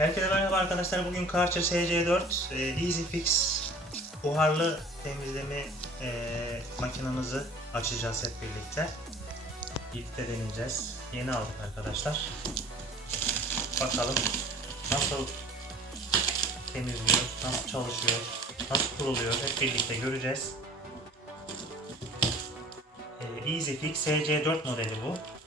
Herkese merhaba arkadaşlar. Bugün Karcher SC4 e, Easy Fix buharlı temizleme e, makinamızı açacağız hep birlikte. Birlikte deneyeceğiz. Yeni aldık arkadaşlar. Bakalım nasıl temizliyor, nasıl çalışıyor, nasıl kuruluyor hep birlikte göreceğiz. E, Easy Fix SC4 modeli bu.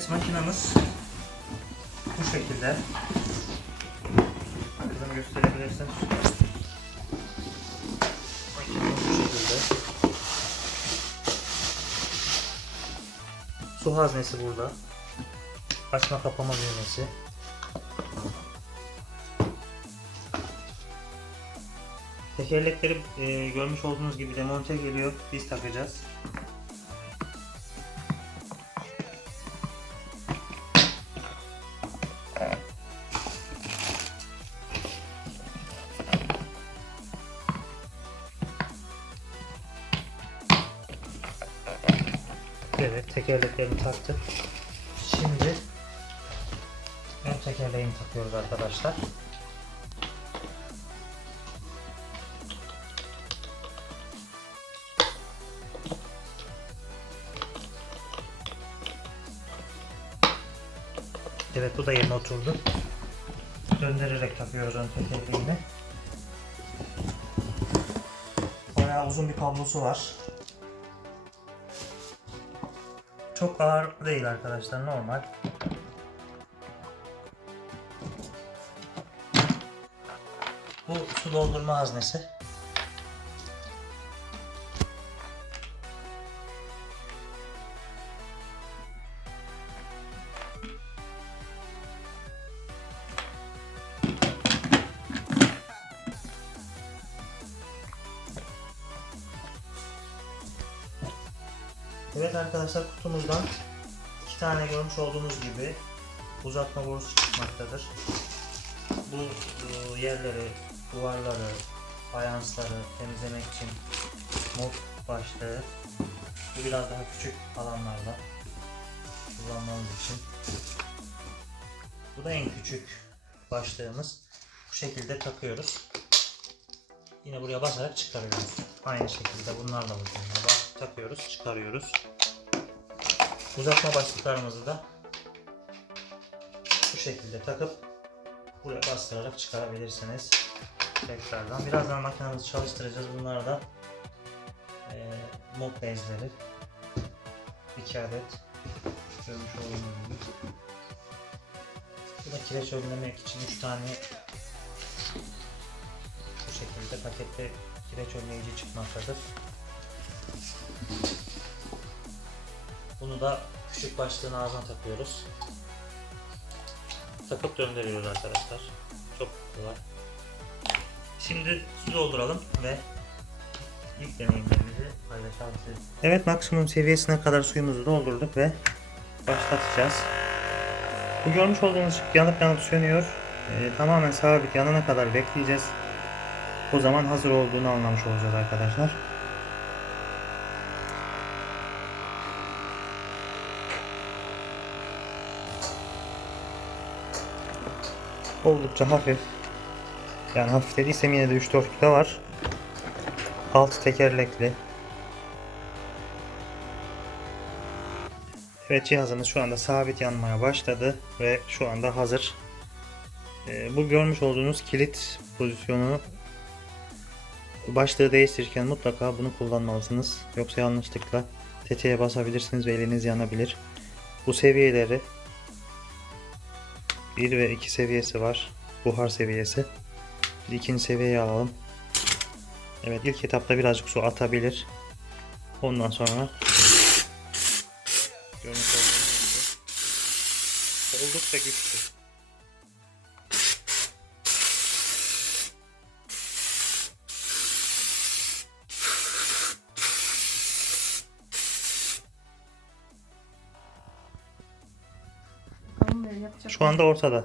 Evet makinamız bu şekilde. Kızım gösterebilirsin. Makinamız bu şekilde. Su haznesi burada. Açma kapama düğmesi. Tekerlekleri e, görmüş olduğunuz gibi demonte geliyor. Biz takacağız. Tekerleklerini taktık. Şimdi ön tekerleğini takıyoruz arkadaşlar. Evet bu da yerine oturdu. Döndürerek takıyoruz ön tekerleğini. Bayağı uzun bir kablosu var. Çok ağır değil arkadaşlar normal. Bu su doldurma haznesi. Arkadaşlar kutumuzdan iki tane görmüş olduğunuz gibi uzatma borusu çıkmaktadır. Bu e, yerleri, duvarları, fayansları temizlemek için mop başlığı. Bu biraz daha küçük alanlarda kullanmamız için. Bu da en küçük başlığımız. Bu şekilde takıyoruz. Yine buraya basarak çıkarıyoruz. Aynı şekilde bunlarla bas takıyoruz, çıkarıyoruz. Uzatma başlıklarımızı da bu şekilde takıp buraya bastırarak çıkarabilirsiniz. Tekrardan. Birazdan makinemizi çalıştıracağız. Bunlar da e, mop bezleri. 2 adet görmüş olduğunuz gibi. Bu da kireç önlemek için 3 tane bu şekilde pakette kireç önleyici çıkmaktadır. Bunu da küçük başlığın ağzına takıyoruz. Takıp döndürüyoruz arkadaşlar. Çok kolay. Şimdi su dolduralım ve ilk deneyimlerimizi paylaşalım sizinle. Evet maksimum seviyesine kadar suyumuzu doldurduk ve başlatacağız. Bu görmüş olduğunuz ışık yanıp yanıp sönüyor. Ee, tamamen sabit yanana kadar bekleyeceğiz. O zaman hazır olduğunu anlamış olacağız arkadaşlar. Oldukça hafif. Yani hafif dediysem yine de 3-4 kilo var. Alt tekerlekli. Evet cihazımız şu anda sabit yanmaya başladı ve şu anda hazır. Ee, bu görmüş olduğunuz kilit pozisyonu başlığı değiştirirken mutlaka bunu kullanmalısınız. Yoksa yanlışlıkla tetiğe basabilirsiniz ve eliniz yanabilir. Bu seviyeleri 1 ve 2 seviyesi var. Buhar seviyesi. Bir ikinci seviyeyi alalım. Evet ilk etapta birazcık su atabilir. Ondan sonra görmüş olduğunuz oldukça güçlü. Şu anda ortada.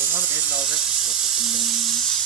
Onlar da elini alacak mı?